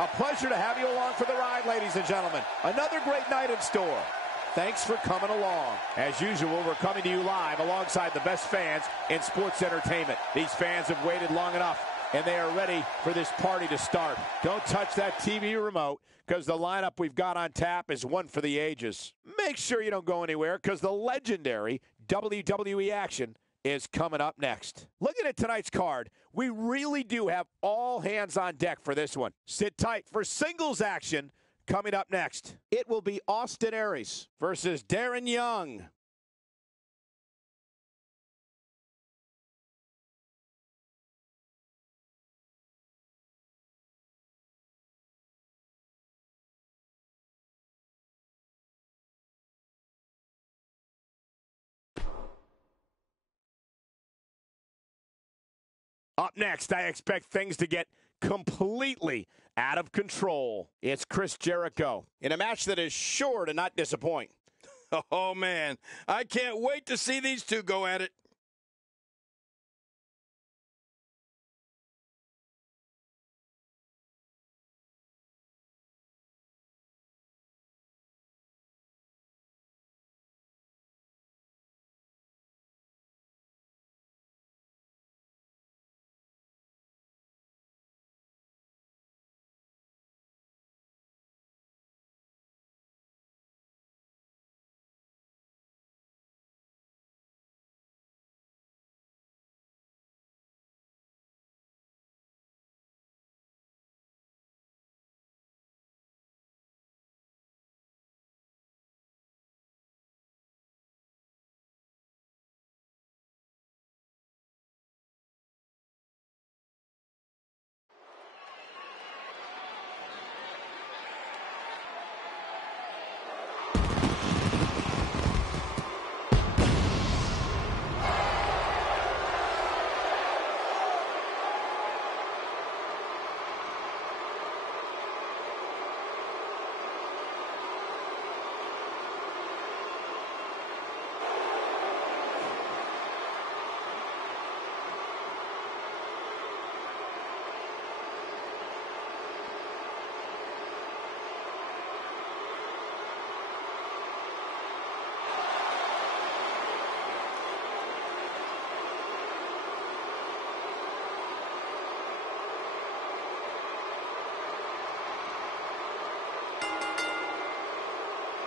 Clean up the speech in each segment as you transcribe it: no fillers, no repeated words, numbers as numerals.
A pleasure to have you along for the ride, ladies and gentlemen. Another great night in store. Thanks for coming along. As usual, we're coming to you live alongside the best fans in sports entertainment. These fans have waited long enough, and they are ready for this party to start. Don't touch that TV remote, because the lineup we've got on tap is one for the ages. Make sure you don't go anywhere, because the legendary WWE action is coming up next. Looking at tonight's card, we really do have all hands on deck for this one. Sit tight for singles action coming up next. It will be Austin Aries versus Darren Young. Up next, I expect things to get completely out of control. It's Chris Jericho in a match that is sure to not disappoint. Oh, man, I can't wait to see these two go at it.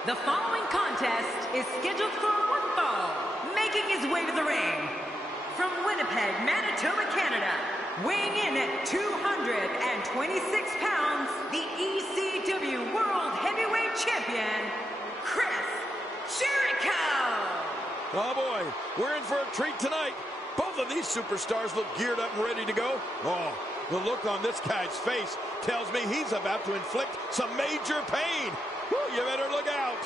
The following contest is scheduled for one fall. Making his way to the ring, from Winnipeg, Manitoba, Canada, weighing in at 226 pounds, the ECW World Heavyweight Champion, Chris Jericho! Oh, boy, we're in for a treat tonight. Both of these superstars look geared up and ready to go. Oh, the look on this guy's face tells me he's about to inflict some major pain. Woo, you better look out.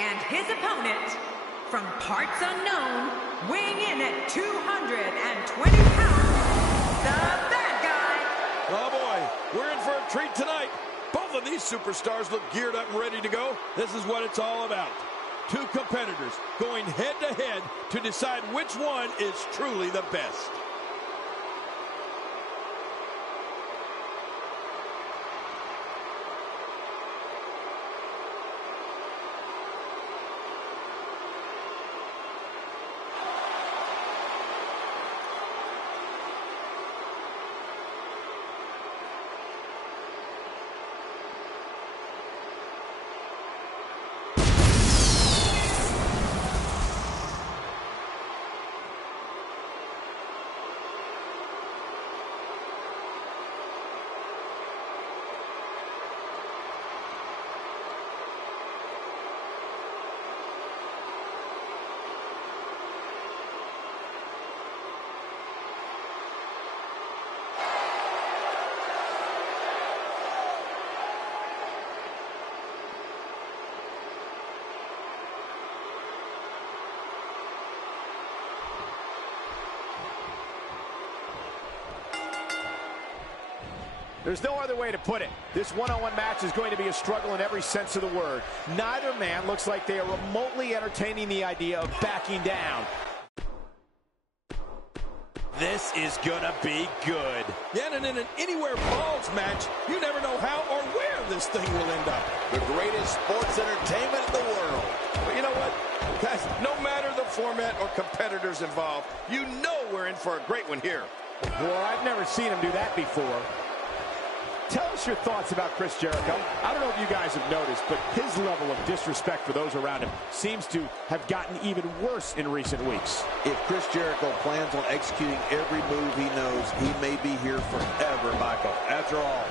And his opponent, from parts unknown, weighing in at 220 pounds, the bad guy. Oh, boy, we're in for a treat tonight. Both of these superstars look geared up and ready to go. This is what it's all about. Two competitors going head-to-head to decide which one is truly the best. There's no other way to put it. This one-on-one match is going to be a struggle in every sense of the word. Neither man looks like they are remotely entertaining the idea of backing down. This is gonna be good. Yeah, and in an anywhere falls match, you never know how or where this thing will end up. The greatest sports entertainment in the world. But you know what? Guys, no matter the format or competitors involved, you know we're in for a great one here. Well, I've never seen him do that before. Tell us your thoughts about Chris Jericho. I don't know if you guys have noticed, but his level of disrespect for those around him seems to have gotten even worse in recent weeks. If Chris Jericho plans on executing every move he knows, he may be here forever, Michael. After all,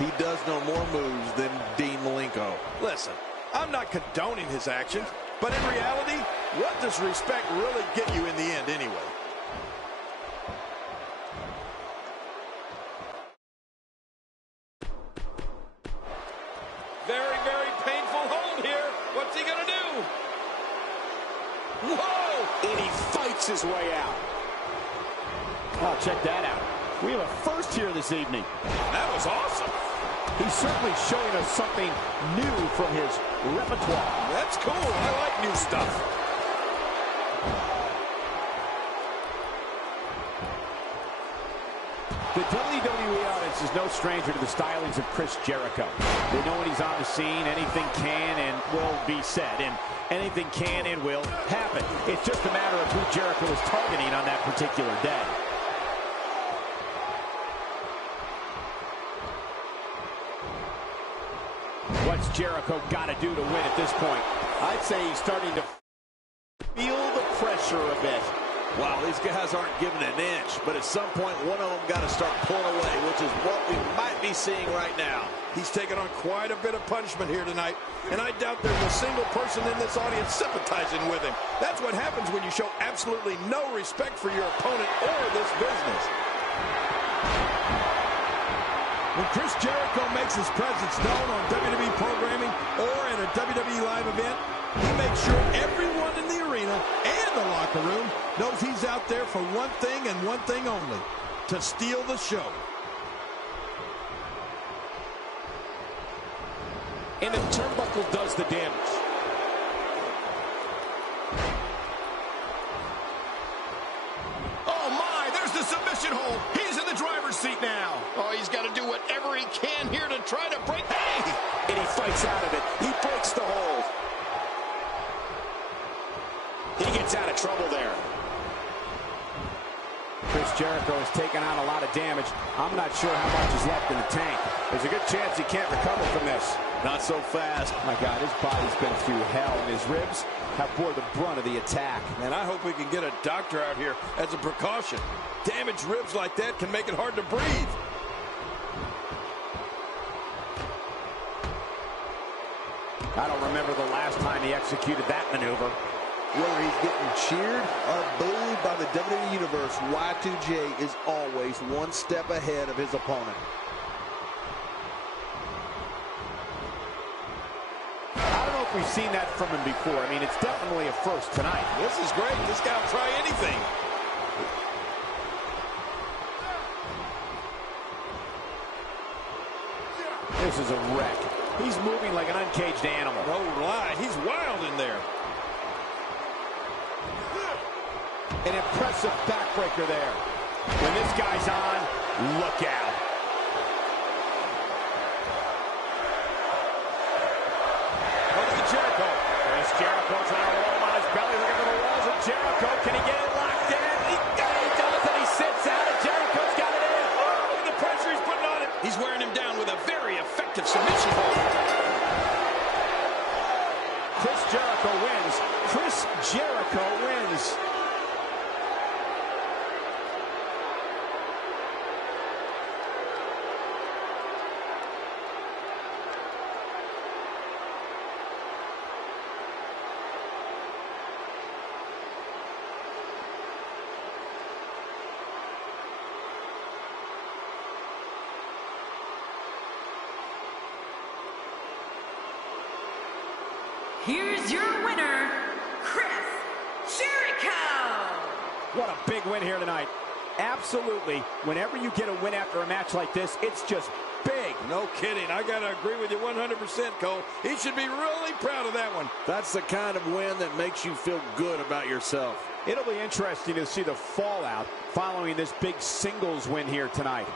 he does know more moves than Dean Malenko. Listen, I'm not condoning his actions, but in reality, what does respect really get you in the end anyway? Very, very painful hold here. What's he gonna do? Whoa! And he fights his way out. Oh, check that out. We have a first here this evening. That was awesome. He's certainly showing us something new from his repertoire. That's cool. I like new stuff. The WWE audience is no stranger to the stylings of Chris Jericho. They know when he's on the scene, anything can and will be said, and anything can and will happen. It's just a matter of who Jericho is targeting on that particular day. What's Jericho got to do to win at this point? I'd say he's starting to feel the pressure a bit. Wow, these guys aren't giving an inch, but at some point, one of them got to start pulling away, which is what we might be seeing right now. He's taken on quite a bit of punishment here tonight, and I doubt there's a single person in this audience sympathizing with him. That's what happens when you show absolutely no respect for your opponent or this business. When Chris Jericho makes his presence known on WWE programming or at a WWE live event, he makes sure everyone in the arena and the locker room knows he's out there for one thing and one thing only, to steal the show. And the turnbuckle does the damage. Oh my, there's the submission hold. He's in the driver's seat now. Oh, he's got to do whatever he can here to try to break. Hey! And he fights out of it. He breaks the hold. He gets out of trouble there. Chris Jericho has taken on a lot of damage. I'm not sure how much is left in the tank. There's a good chance he can't recover from this. Not so fast. My God, his body's been through hell, and his ribs have bore the brunt of the attack. And I hope we can get a doctor out here as a precaution. Damaged ribs like that can make it hard to breathe. I don't remember the last time he executed that maneuver. Whether he's getting cheered or booed by the WWE Universe, Y2J is always one step ahead of his opponent. I don't know if we've seen that from him before. I mean, it's definitely a first tonight. This is great. This guy will try anything. This is a wreck. He's moving like an uncaged animal. No lie. He's wild in there. An impressive backbreaker there. When this guy's on, look out. Look at Jericho. There's Jericho trying to roll him on his belly. Look at the walls of Jericho. Can he get it locked in? He does, and he sits out, and Jericho's got it in. Oh, look at the pressure he's putting on it. He's wearing him down with a very effective submission hold. Chris Jericho wins. Chris Jericho wins. Here's your winner, Chris Jericho. What a big win here tonight. Absolutely, whenever you get a win after a match like this, it's just big. No kidding. I got to agree with you 100%, Cole. He should be really proud of that one. That's the kind of win that makes you feel good about yourself. It'll be interesting to see the fallout following this big singles win here tonight.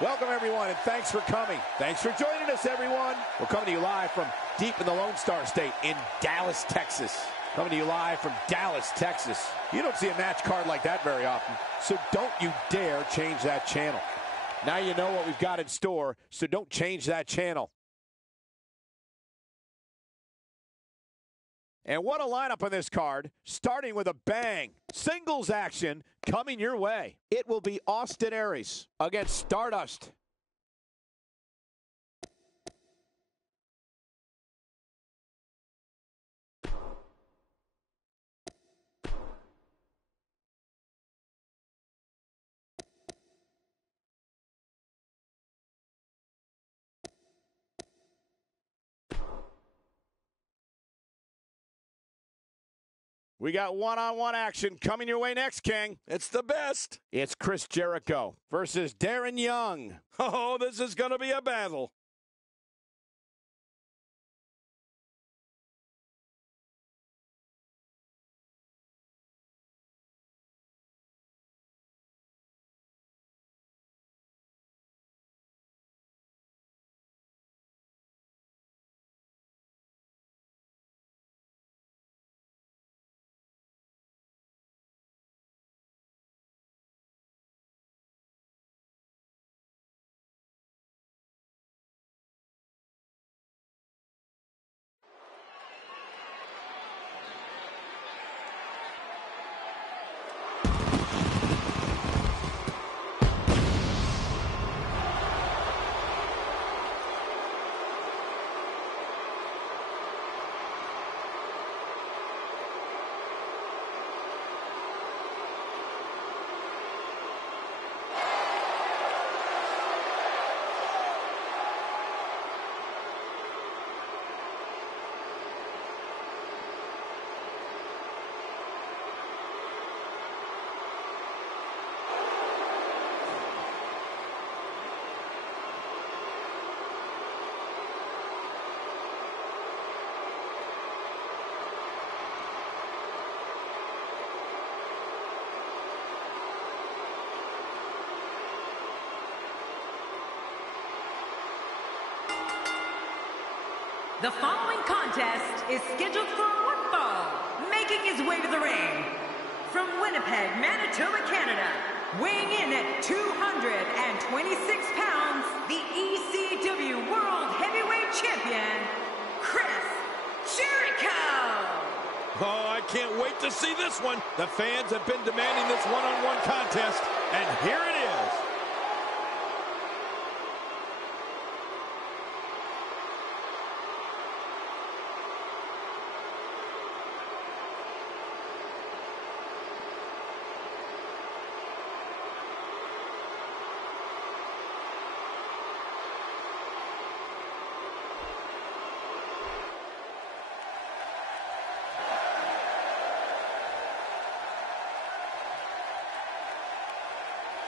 Welcome, everyone, and thanks for coming. Thanks for joining us, everyone. We're coming to you live from deep in the Lone Star State in Dallas, Texas. Coming to you live from Dallas, Texas. You don't see a match card like that very often, so don't you dare change that channel. Now you know what we've got in store, so don't change that channel. And what a lineup on this card, starting with a bang. Singles action coming your way. It will be Austin Aries against Stardust. We got one-on-one action coming your way next, King. It's the best. It's Chris Jericho versus Darren Young. Oh, this is going to be a battle. The following contest is scheduled for one fall. Making his way to the ring, from Winnipeg, Manitoba, Canada, weighing in at 226 pounds, the ECW World Heavyweight Champion, Chris Jericho! Oh, I can't wait to see this one. The fans have been demanding this one-on-one contest, and here it is.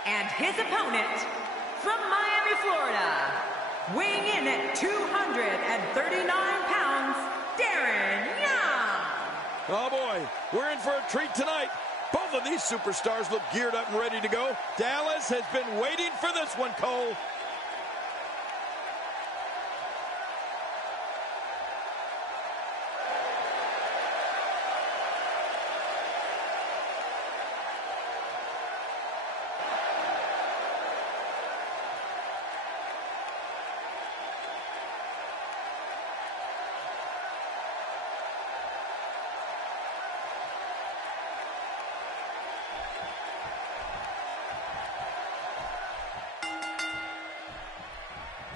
And his opponent, from Miami, Florida, weighing in at 239 pounds, Darren Young. Oh boy, we're in for a treat tonight. Both of these superstars look geared up and ready to go. Dallas has been waiting for this one, Cole.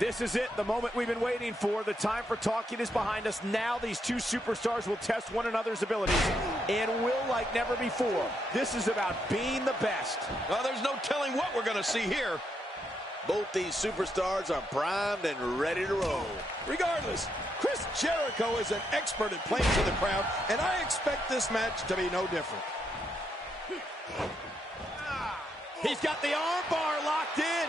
This is it, the moment we've been waiting for. The time for talking is behind us. Now these two superstars will test one another's abilities and will like never before. This is about being the best. Well, there's no telling what we're going to see here. Both these superstars are primed and ready to roll. Regardless, Chris Jericho is an expert at playing to the crowd, and I expect this match to be no different. He's got the arm bar locked in.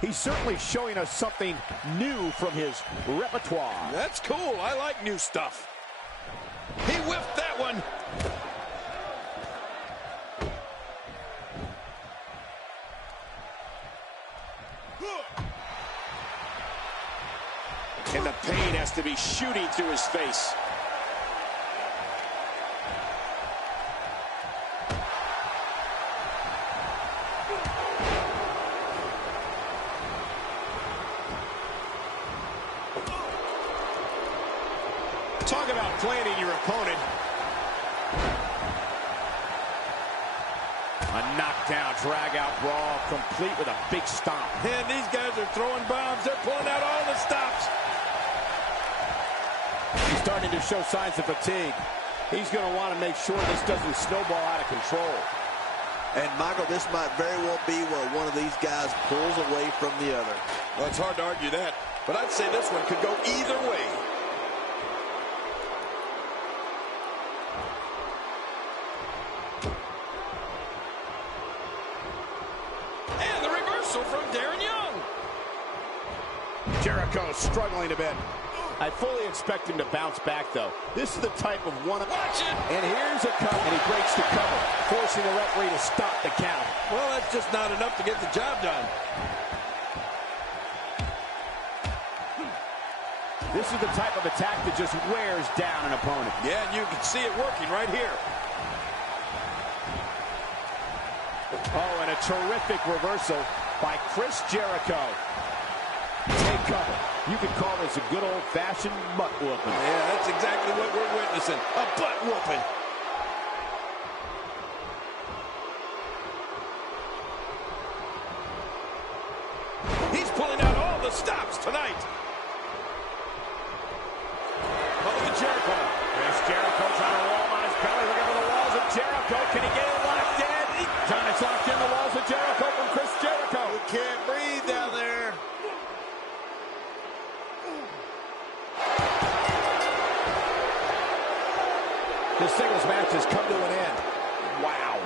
He's certainly showing us something new from his repertoire. That's cool. I like new stuff. He whiffed that one. And the pain has to be shooting through his face. Talk about planning your opponent. A knockdown, drag-out brawl, complete with a big stomp. And these guys are throwing bombs. They're pulling out all the stops. He's starting to show signs of fatigue. He's going to want to make sure this doesn't snowball out of control. And, Michael, this might very well be where one of these guys pulls away from the other. Well, it's hard to argue that, but I'd say this one could go either way. And the reversal from Darren Young. Jericho struggling a bit. I fully expect him to bounce back, though. This is the type of one. Watch it! And here's a cover, and he breaks the cover, forcing the referee to stop the count. Well, that's just not enough to get the job done. This is the type of attack that just wears down an opponent. Yeah, and you can see it working right here. Oh, and a terrific reversal by Chris Jericho. Take cover. You could call this a good old-fashioned butt whooping. Yeah, that's exactly what we're witnessing. A butt whooping. He's pulling out all the stops tonight. Oh, look at Jericho. Chris Jericho trying to roll him on his belly. Looking for the walls of Jericho. Can he get it locked in? John, it's locked in the walls of Jericho from Chris Jericho. He can't breathe down there. This singles match has come to an end. Wow.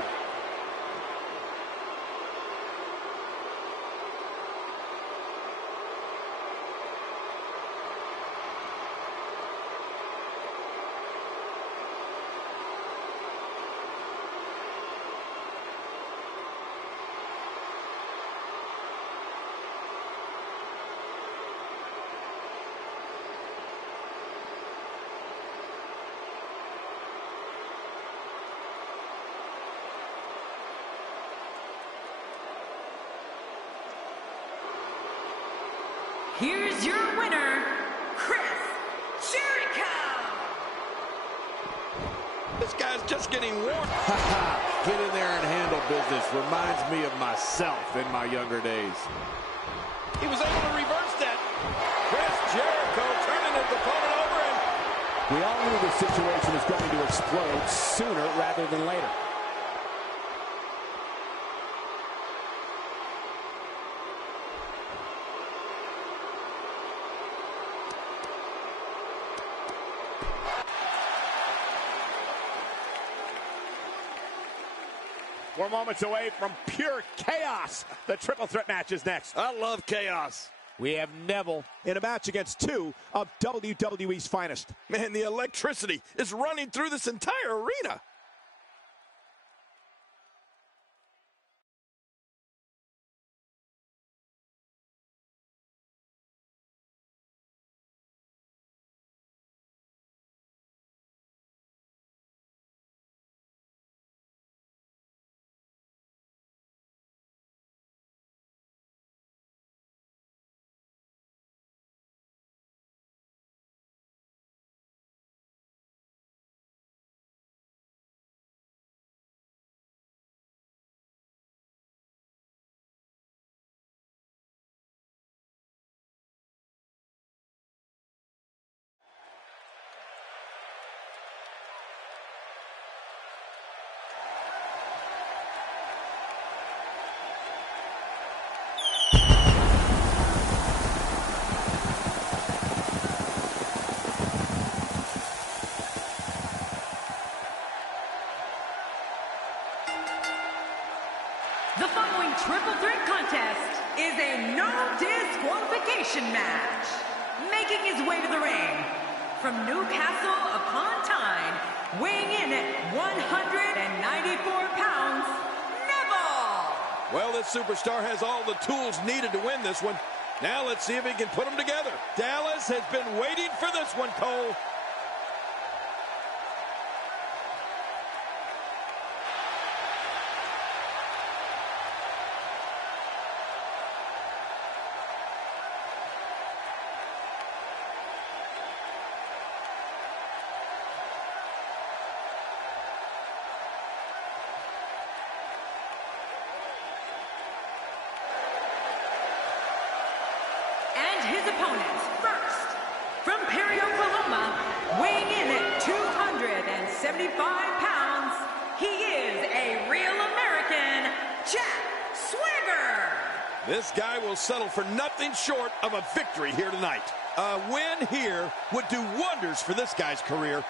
here's your winner, Chris Jericho. This guy's just getting warm. Get in there and handle business. Reminds me of myself in my younger days. He was able to reverse that. Chris Jericho turning his opponent over, and We all knew this situation was going to explode sooner rather than later. We're moments away from pure chaos. The triple threat match is next. I love chaos. We have Neville in a match against two of WWE's finest. Man, the electricity is running through this entire arena. The following triple threat contest is a no disqualification match. Making his way to the ring from Newcastle upon Tyne, weighing in at 194 pounds, Neville. Well, this superstar has all the tools needed to win this one. Now let's see if he can put them together. Dallas has been waiting for this one, Cole. His opponents, first, from Perry, Oklahoma, weighing in at 275 pounds, he is a real American, Jack Swagger. This guy will settle for nothing short of a victory here tonight. A win here would do wonders for this guy's career.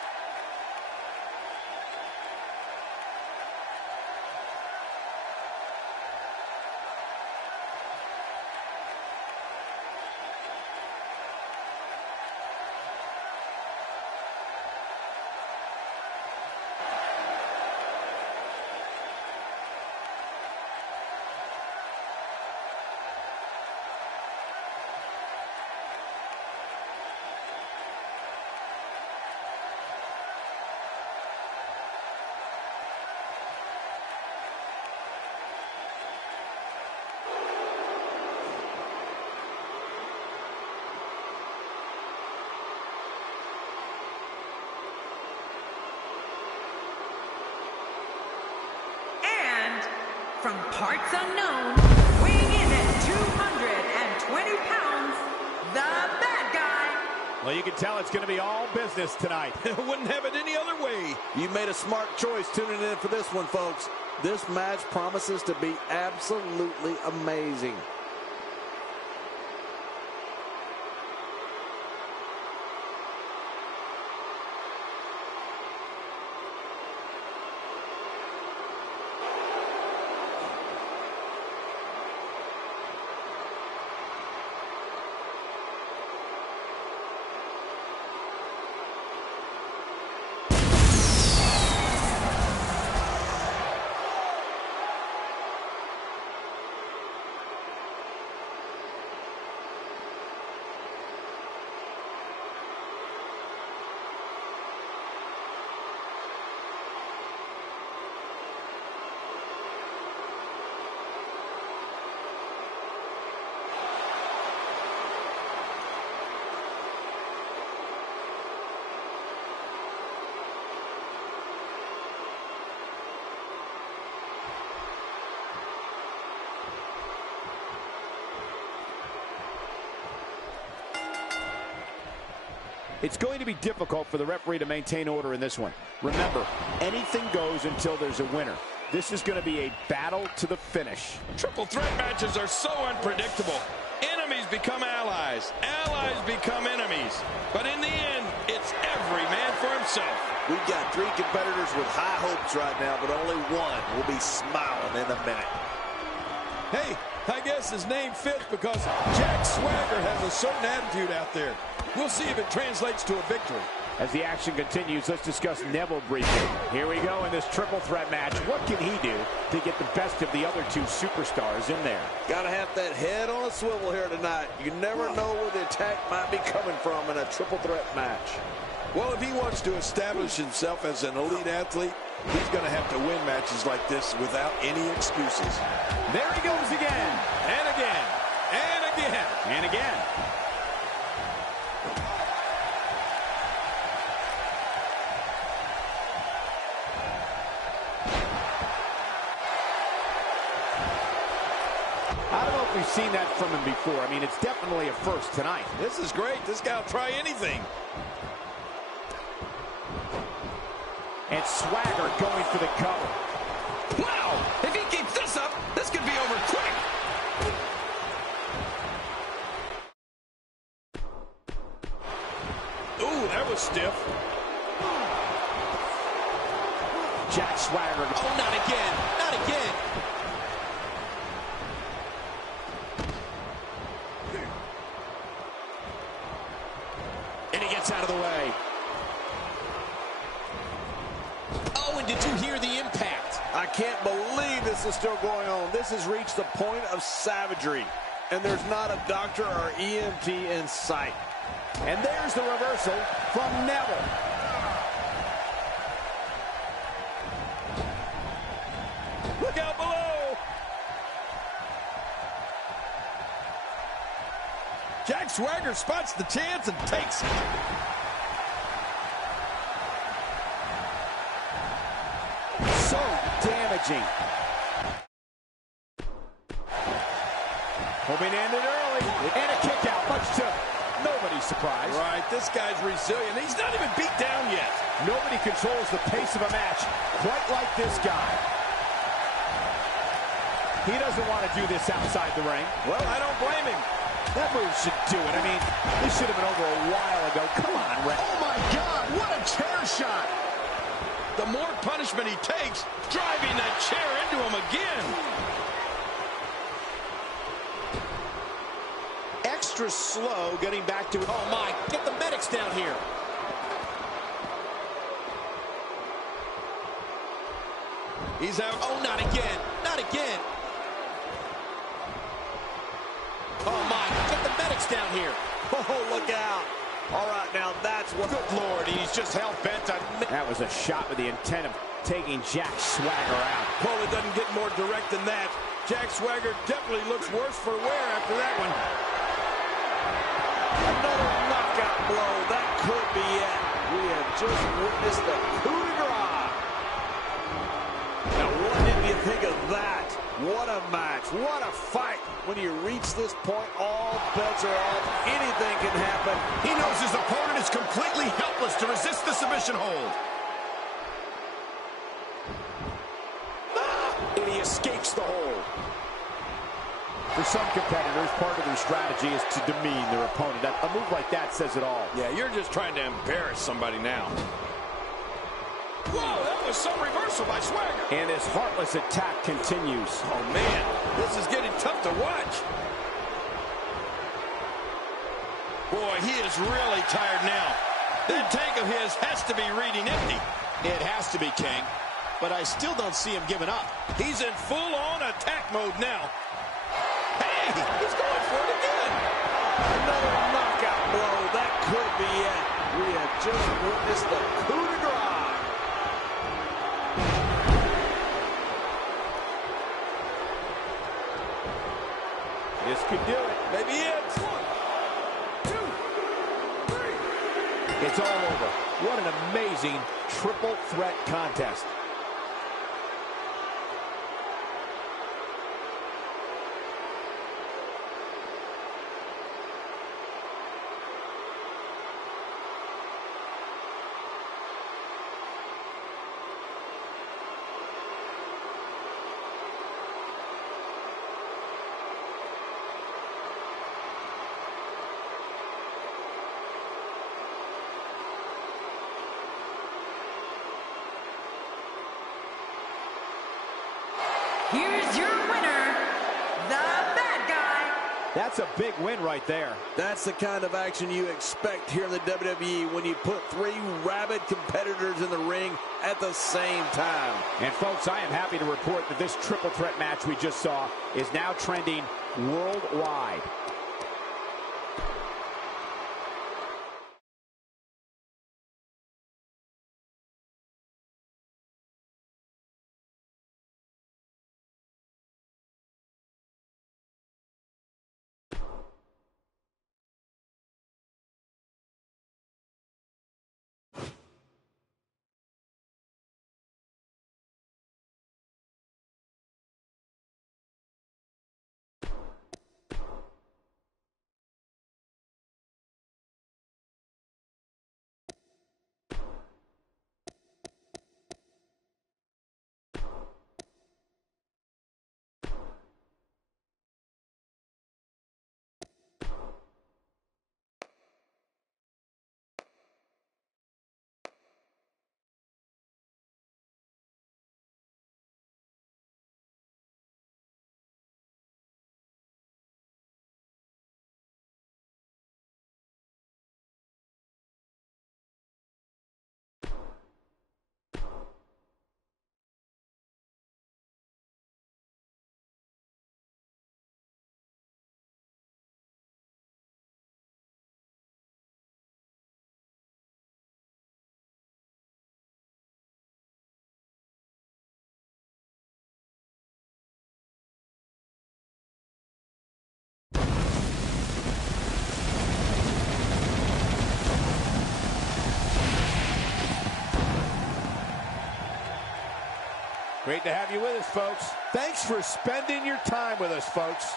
From parts unknown, weighing in at 220 pounds, the bad guy. Well, you can tell it's going to be all business tonight. Wouldn't have it any other way. You made a smart choice tuning in for this one, folks. This match promises to be absolutely amazing. It's going to be difficult for the referee to maintain order in this one. Remember, anything goes until there's a winner. This is going to be a battle to the finish. Triple threat matches are so unpredictable. Enemies become allies. Allies become enemies. But in the end, it's every man for himself. We've got 3 competitors with high hopes right now, but only one will be smiling in a minute. Hey, I guess his name fits because Jack Swagger has a certain attitude out there. We'll see if it translates to a victory. As the action continues, let's discuss Neville briefly. Here we go in this triple threat match. What can he do to get the best of the other 2 superstars in there? Gotta have that head on a swivel here tonight. You never know where the attack might be coming from in a triple threat match. Well, if he wants to establish himself as an elite athlete, he's going to have to win matches like this without any excuses. There he goes again. And again. And again. And again. I don't know if we've seen that from him before. I mean, it's definitely a first tonight. This is great. This guy will try anything. And Swagger going for the cover. Wow! If he keeps this up, this could be over quick. Ooh, that was stiff. Jack Swagger. Oh, not again. Not again. And he gets out of the way. Oh, and did you hear the impact? I can't believe this is still going on. This has reached the point of savagery, and there's not a doctor or EMT in sight. And there's the reversal from Neville. Look out below. Jack Swagger spots the chance and takes it. So damaging. Hoping to end it early. And a kick out, much to nobody's surprise. Right, this guy's resilient. He's not even beat down yet. Nobody controls the pace of a match quite like this guy. He doesn't want to do this outside the ring. Well, I don't blame him. That move should do it. I mean, this should have been over a while ago. Come on, Red. Oh, my God. What a chair shot. The more punishment he takes, driving that chair into him again. Extra slow getting back to it. Oh, my. Get the medics down here. He's out. Oh, not again. Not again. Oh, my. Get the medics down here. Oh, look out. All right, now that's what... Good Lord, he's just hell-bent on... That was a shot with the intent of taking Jack Swagger out. Cole, it doesn't get more direct than that. Jack Swagger definitely looks worse for wear after that one. Another knockout blow. That could be it. We have just witnessed the coup de grace. Now, what did you think of that? What a match. What a fight. When you reach this point, all bets are off. Anything can happen. He knows his opponent is completely helpless to resist the submission hold. And he escapes the hold. For some competitors, part of their strategy is to demean their opponent. A move like that says it all. Yeah, you're just trying to embarrass somebody now. Whoa, that was some reversal by Swagger. And his heartless attack continues. Oh, man, this is getting tough to watch. Boy, he is really tired now. That tank of his has to be reading empty. It has to be, King. But I still don't see him giving up. He's in full-on attack mode now. Hey, he's going for it again. Another knockout blow. That could be it. We have just witnessed the coup de grace. This could do it. Maybe it. 1, 2, 3. It's all over. What an amazing triple threat contest. That's a big win right there. That's the kind of action you expect here in the WWE when you put three rabid competitors in the ring at the same time. And folks, I am happy to report that this triple threat match we just saw is now trending worldwide. Great to have you with us, folks. Thanks for spending your time with us, folks.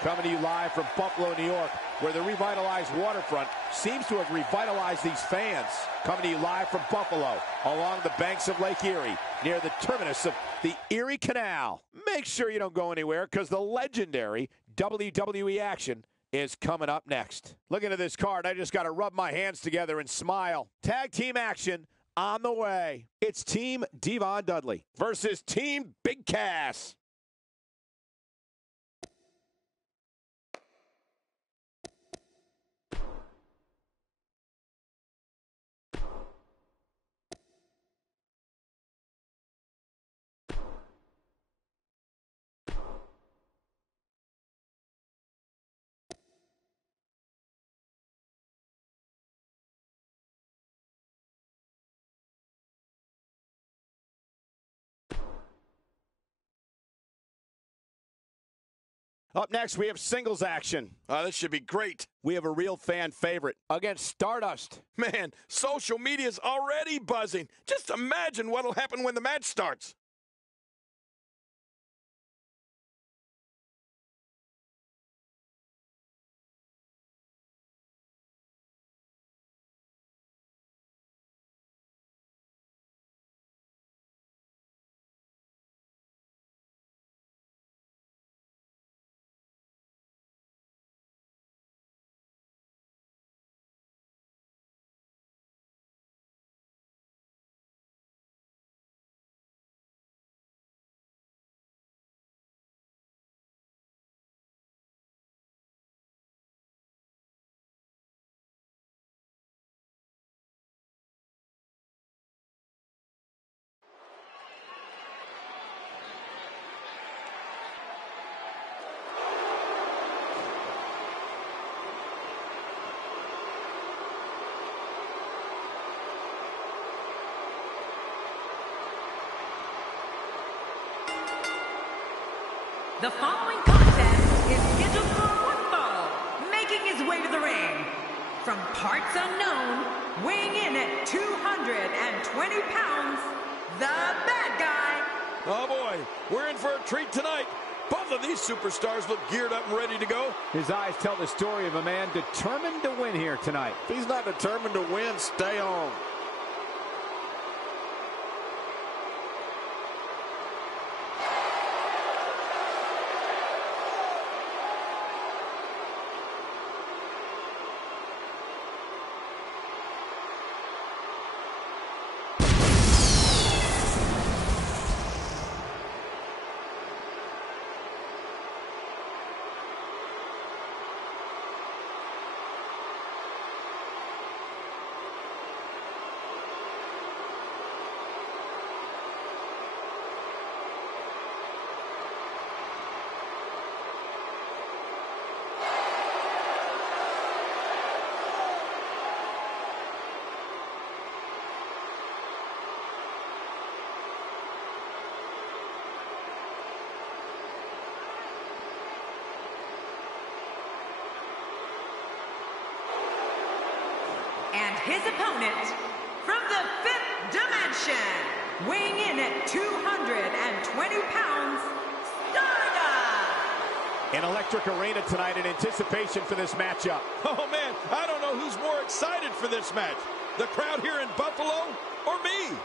Coming to you live from Buffalo, New York, where the revitalized waterfront seems to have revitalized these fans. Coming to you live from Buffalo, along the banks of Lake Erie, near the terminus of the Erie Canal. Make sure you don't go anywhere, because the legendary WWE action is coming up next. Looking at this card, I just got to rub my hands together and smile. Tag team action on the way. It's Team Devon Dudley versus Team Big Cass. Up next, we have singles action. This should be great. We have a real fan favorite against Stardust. Man, social media's already buzzing. Just imagine what'll happen when the match starts. The following contest is scheduled for one fall, making his way to the ring. From parts unknown, weighing in at 220 pounds, the bad guy. Oh boy, we're in for a treat tonight. Both of these superstars look geared up and ready to go. His eyes tell the story of a man determined to win here tonight. If he's not determined to win, stay on. his opponent, from the 5th dimension, weighing in at 220 pounds, Stardust! An electric arena tonight in anticipation for this matchup. Oh, man, I don't know who's more excited for this match. The crowd here in Buffalo or me?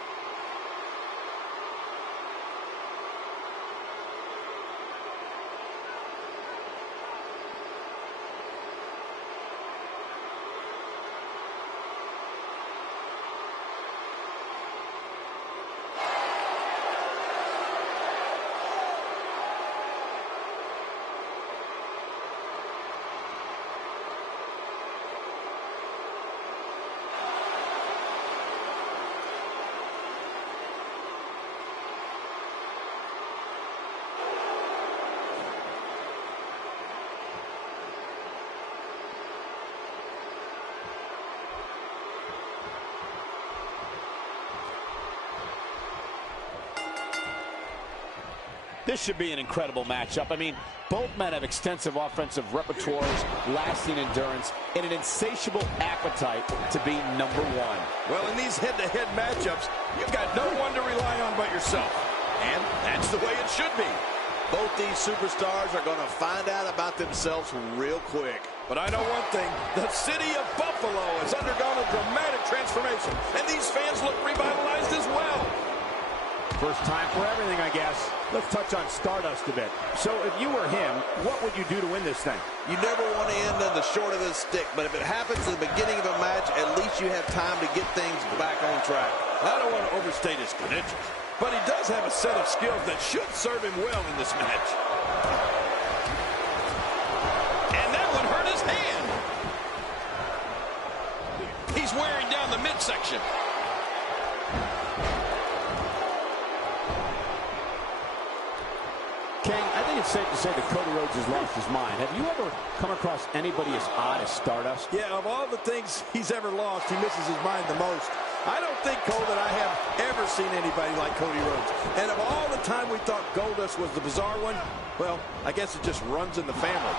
This should be an incredible matchup. I mean, both men have extensive offensive repertoires, lasting endurance, and an insatiable appetite to be number one. Well, in these head-to-head matchups, you've got no one to rely on but yourself. And that's the way it should be. Both these superstars are going to find out about themselves real quick. But I know one thing, the city of Buffalo has undergone a dramatic transformation, and these fans look revitalized as well. First time for everything, I guess. Let's touch on Stardust a bit. So if you were him, what would you do to win this thing? You never want to end on the short of the stick, but if it happens at the beginning of a match, at least you have time to get things back on track. I don't want to overstate his credentials, but he does have a set of skills that should serve him well in this match. And that one hurt his hand. He's wearing down the midsection. King, I think it's safe to say that Cody Rhodes has lost his mind. Have you ever come across anybody as odd as Stardust? Yeah, of all the things he's ever lost, he misses his mind the most. I don't think, Cole, that I have ever seen anybody like Cody Rhodes. And of all the time we thought Goldust was the bizarre one, well, I guess it just runs in the family.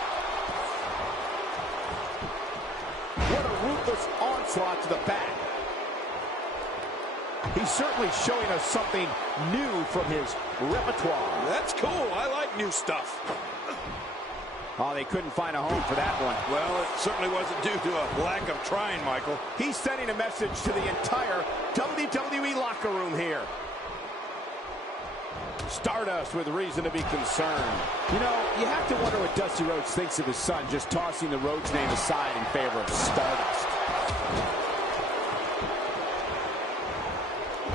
What a ruthless onslaught to the back. He's certainly showing us something new from his repertoire. That's cool. I like new stuff. Oh, they couldn't find a home for that one. Well, it certainly wasn't due to a lack of trying, Michael. He's sending a message to the entire WWE locker room here. Stardust with reason to be concerned. You know, you have to wonder what Dusty Rhodes thinks of his son just tossing the Rhodes name aside in favor of Stardust.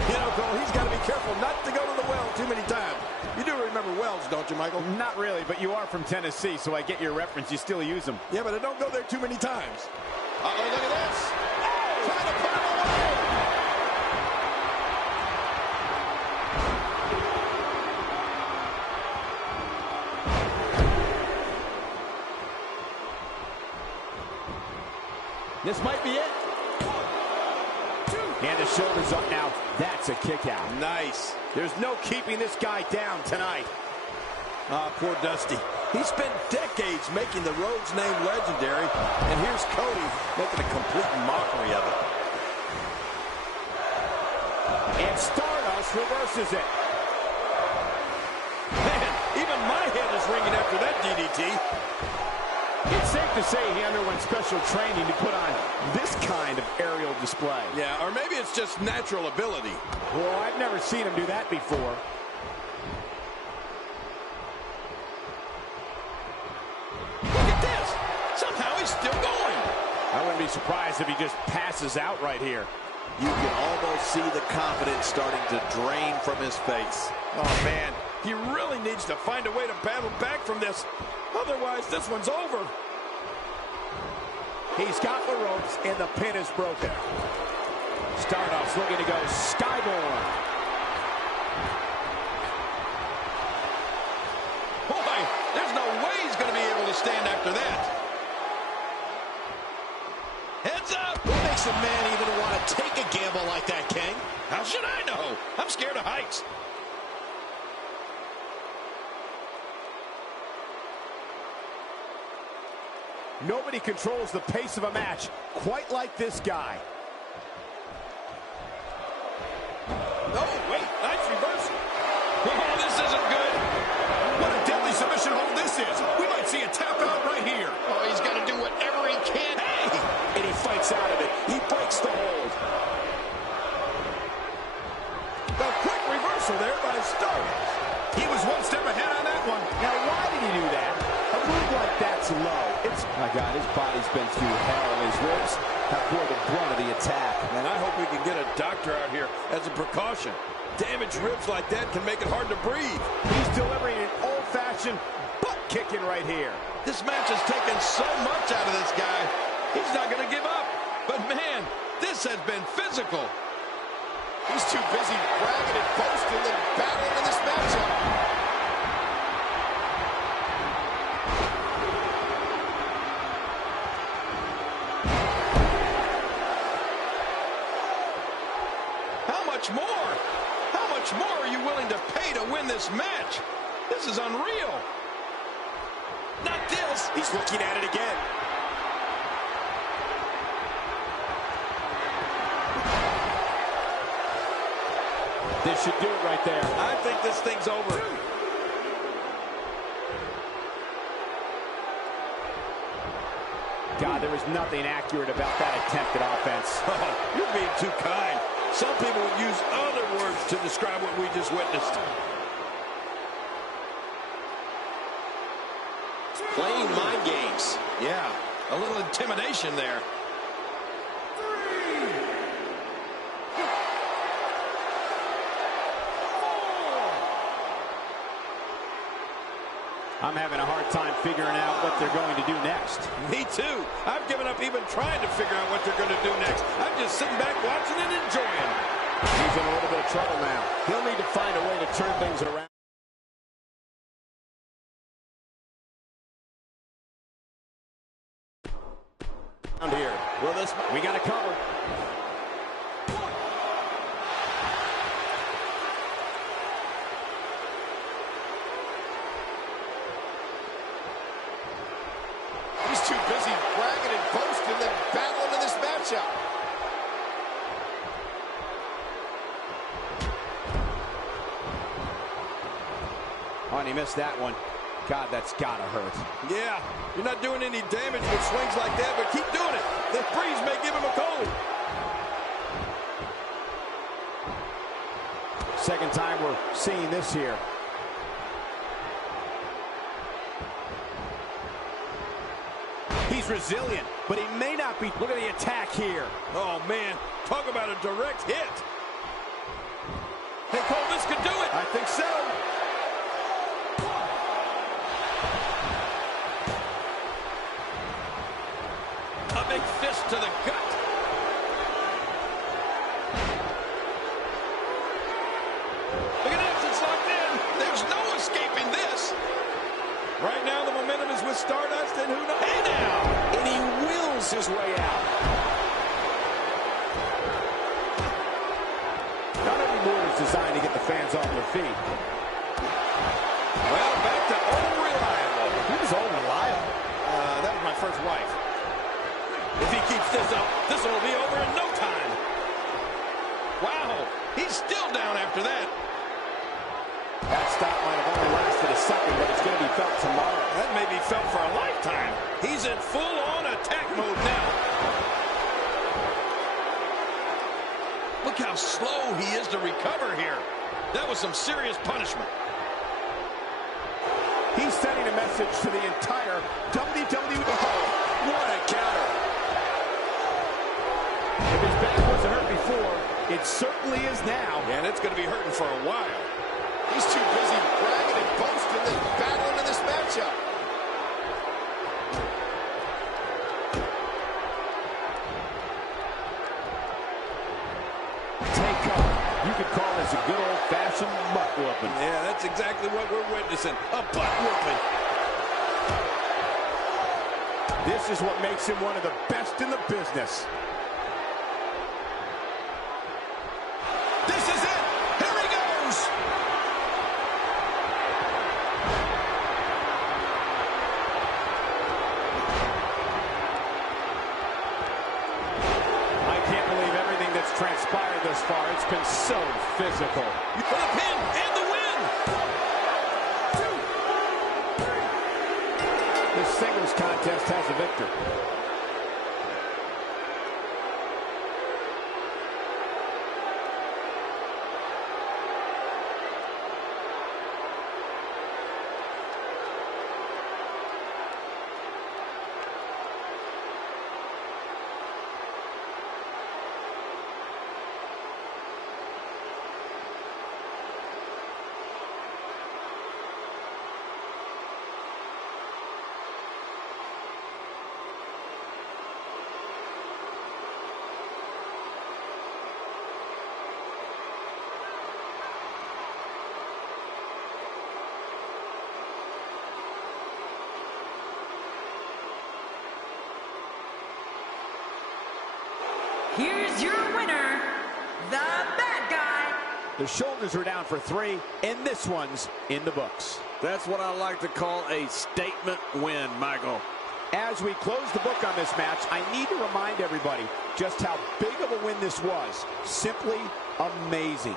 You know, Cole, he's got to be careful not to go to the well too many times. You do remember wells, don't you, Michael? Not really, but you are from Tennessee, so I get your reference. You still use them. Yeah, but I don't go there too many times. Uh-oh, look at this. Oh, trying to put him away. This might be it. And the shoulder's up now. That's a kick out. Nice. There's no keeping this guy down tonight. Ah, poor Dusty. He spent decades making the Rhodes name legendary, and here's Cody making a complete mockery of it. And Stardust reverses it. Man, even my head is ringing after that DDT. It's safe to say he underwent special training to put on this kind of aerial display. Yeah, or maybe it's just natural ability. Well, I've never seen him do that before. Look at this. Somehow he's still going. I wouldn't be surprised if he just passes out right here. You can almost see the confidence starting to drain from his face. Oh, man. He really needs to find a way to battle back from this. Otherwise, this one's over. He's got the ropes, and the pin is broken. Stardust looking to go skyborne. Boy, there's no way he's going to be able to stand after that. Heads up! What makes a man even want to take a gamble like that, King? How should I know? I'm scared of heights. Nobody controls the pace of a match quite like this guy. reversal there by Stardust. He was one step ahead on that one. Now, why did he do that? A move like that's low. My God, his body's been through hell, and his ribs have bore the brunt of the attack. And I hope we can get a doctor out here as a precaution. Damaged ribs like that can make it hard to breathe. He's delivering an old-fashioned butt kicking right here. This match has taken so much out of this guy. He's not going to give up. But, man, this has been physical. He's too busy bragging and boasting than battling in this matchup. How much more? How much more are you willing to pay to win this match? This is unreal. Not this. He's looking at it again. This should do it right there. I think this thing's over. God, there was nothing accurate about that attempted offense. Oh, you're being too kind. Some people would use other words to describe what we just witnessed. Playing mind games. Yeah, a little intimidation there. I'm having a hard time figuring out what they're going to do next. Me too. I've given up even trying to figure out what they're going to do next. I'm just sitting back watching and enjoying. He's in a little bit of trouble now. He'll need to find a way to turn things around. Here. Well, we got to cover. He's too busy bragging and boasting than battling in this matchup. Oh, and he missed that one. God, that's gotta hurt. Yeah, you're not doing any damage with swings like that, but keep doing it. The breeze may give him a cold. Second time we're seeing this here. He's resilient, but he may not be. Look at the attack here. Oh, man, talk about a direct hit. Hey, Cole, this could do it. I think so. A big fist to the gut. Look at this, it's locked in. There's no escaping this. Right now, the momentum is with Stardust, and who knows? Hey, now! And he wills his way out. Not every move is designed to get the fans off their feet. Well, back to old reliable. Who's old reliable? That was my first wife. If he keeps this up, this one will be over in no time. Wow, he's still down after that. That stop might have only lasted a second, but it's going to be felt tomorrow. That may be felt for a lifetime. He's in full-on attack mode now. Look how slow he is to recover here. That was some serious punishment. He's sending a message to the entire WWE. Oh, what a counter. If his back wasn't hurt before, it certainly is now. And it's going to be hurting for a while. He's too busy bragging and boasting than battling in this matchup. Take cover. You could call this a good old-fashioned butt whooping. Yeah, that's exactly what we're witnessing. A butt whooping. This is what makes him one of the best in the business. This is it. Here he goes. I can't believe everything that's transpired thus far. It's been so physical. For the pin and the win. This singles contest has a victor. is your winner, the bad guy. The shoulders are down for 3, and this one's in the books. That's what I like to call a statement win, Michael. As we close the book on this match, I need to remind everybody just how big of a win this was. Simply amazing.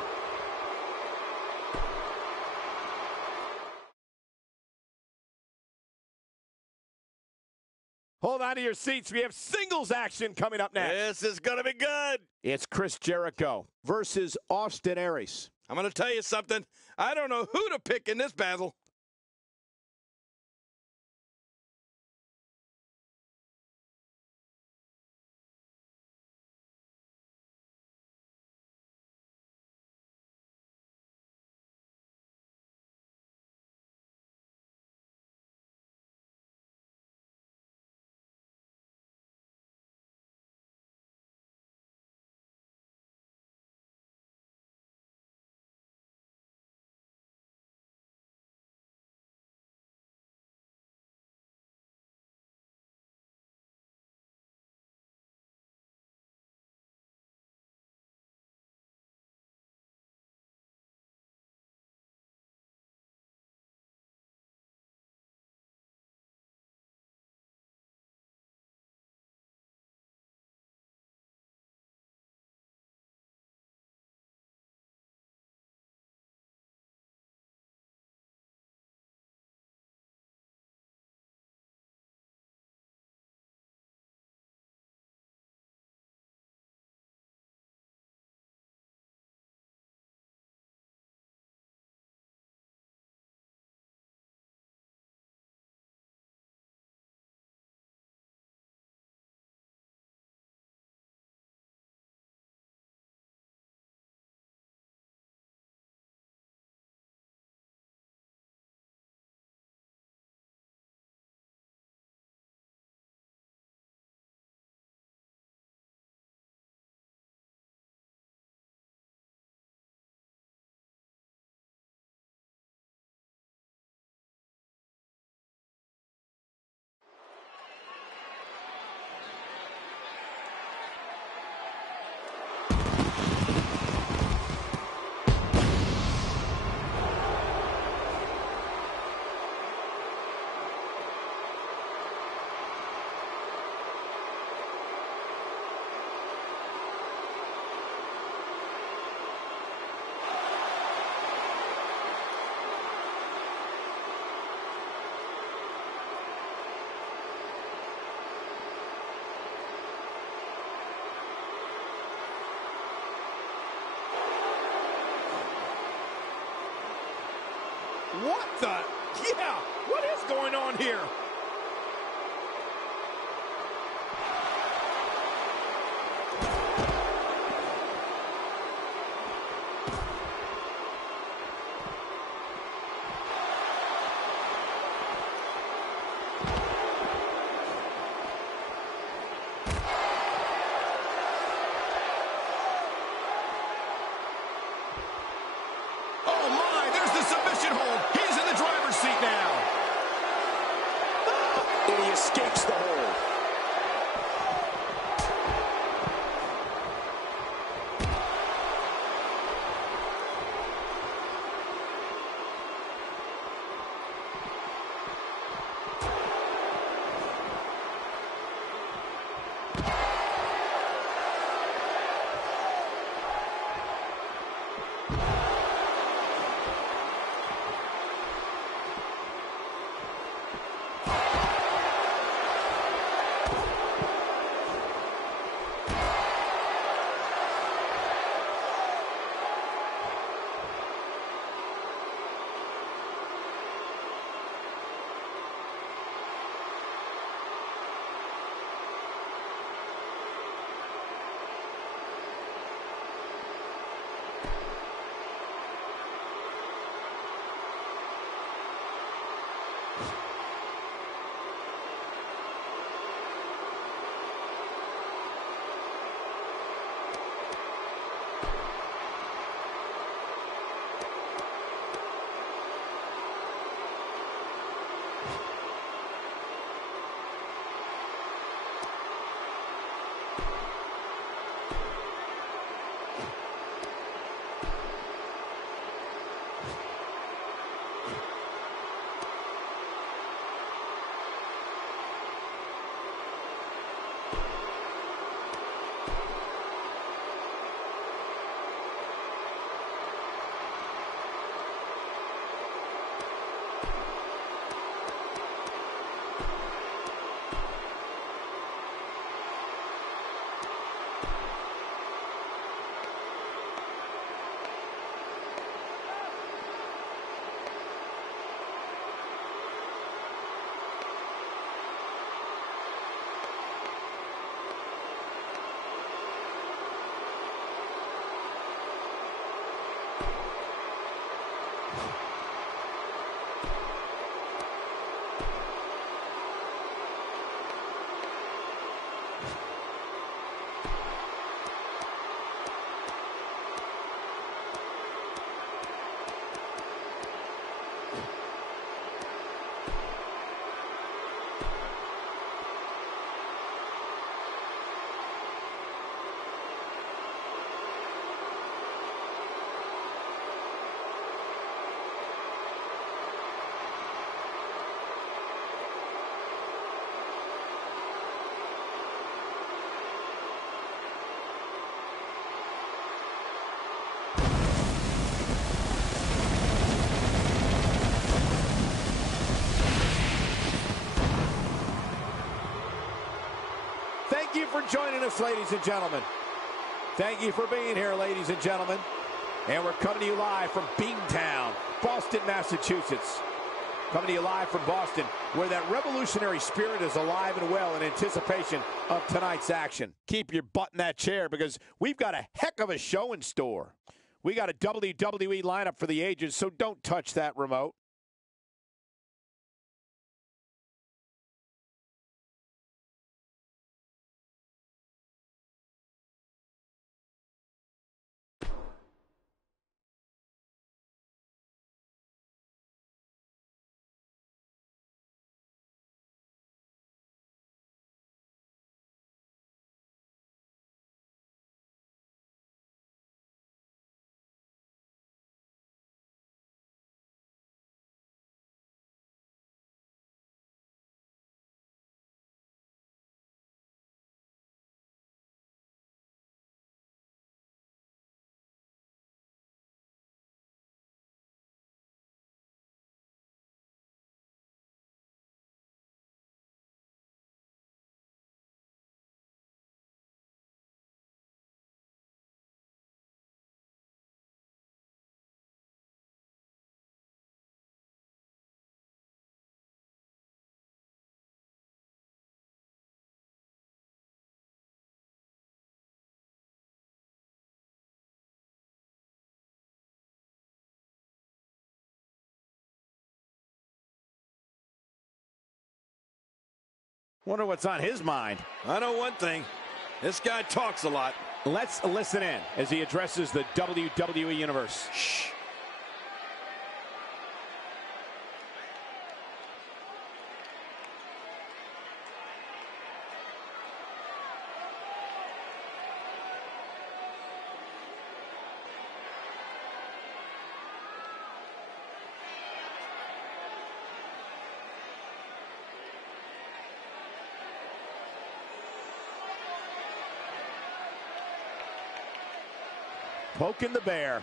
Hold on to your seats. We have singles action coming up next. This is going to be good. It's Chris Jericho versus Austin Aries. I'm going to tell you something. I don't know who to pick in this battle. What the? Yeah, what is going on here? Oh, my, there's the submission hold. He's in the driver's seat now. Thank you for joining us, ladies and gentlemen. Thank you for being here, ladies and gentlemen. And we're coming to you live from Beantown, Boston, Massachusetts. Coming to you live from Boston, where that revolutionary spirit is alive and well in anticipation of tonight's action. Keep your butt in that chair because we've got a heck of a show in store. We got a WWE lineup for the ages, so don't touch that remote. Wonder what's on his mind. I know one thing. This guy talks a lot. Let's listen in as he addresses the WWE Universe. Shh. Poking the bear.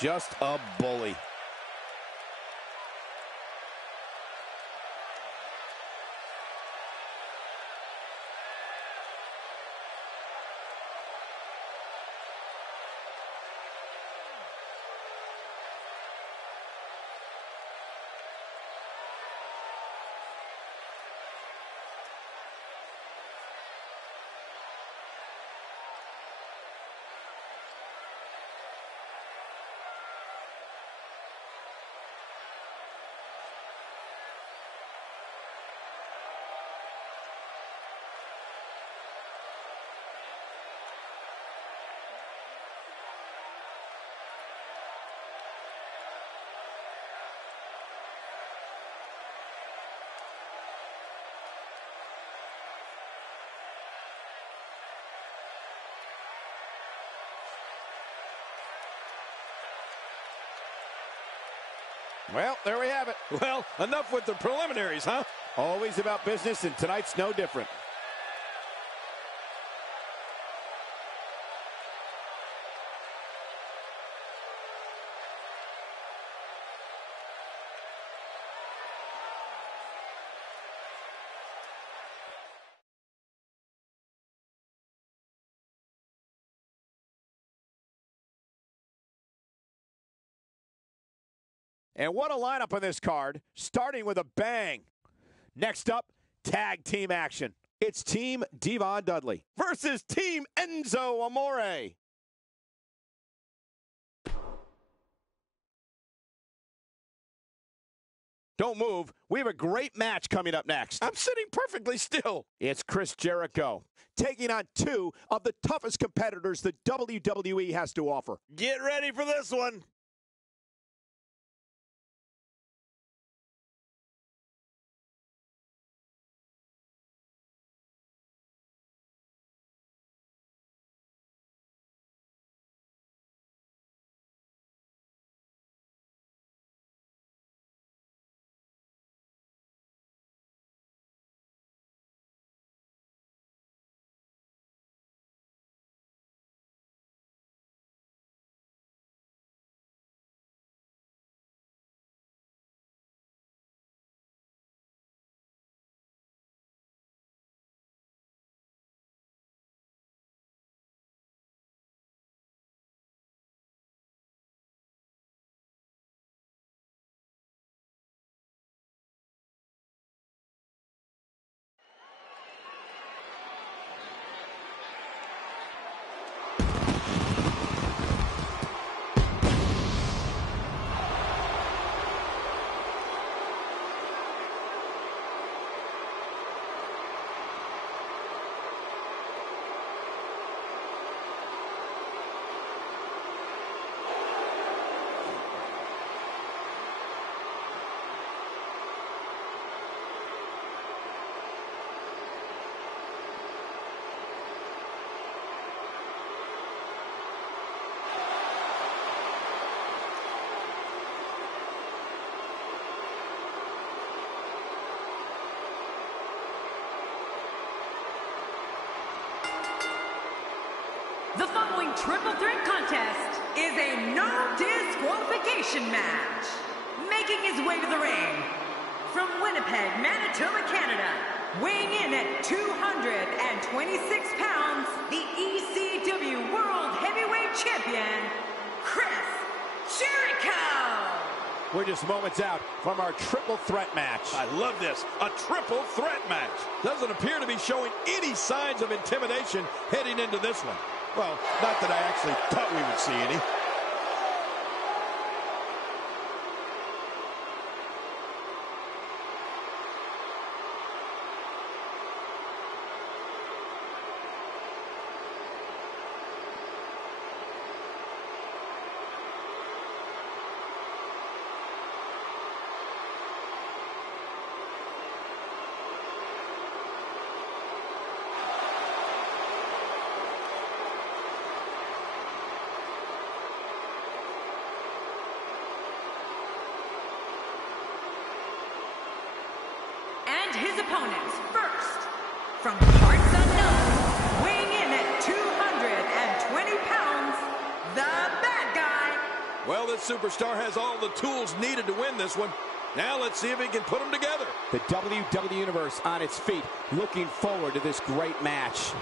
Just a bully. Well, there we have it. Well, enough with the preliminaries, huh? Always about business, and tonight's no different. And what a lineup on this card, starting with a bang. Next up, tag team action. It's Team Devon Dudley versus Team Enzo Amore. Don't move. We have a great match coming up next. I'm sitting perfectly still. It's Chris Jericho taking on two of the toughest competitors the WWE has to offer. Get ready for this one. The following triple threat contest is a no disqualification match. Making his way to the ring from Winnipeg, Manitoba, Canada, weighing in at 226 pounds, the ECW World Heavyweight Champion, Chris Jericho. We're just moments out from our triple threat match. I love this, a triple threat match. Doesn't appear to be showing any signs of intimidation heading into this one. Well, not that I actually thought we would see any. And his opponents, first, from parts unknown, weighing in at 220 pounds, the bad guy. Well, this superstar has all the tools needed to win this one. Now let's see if he can put them together. The WWE Universe on its feet, looking forward to this great match.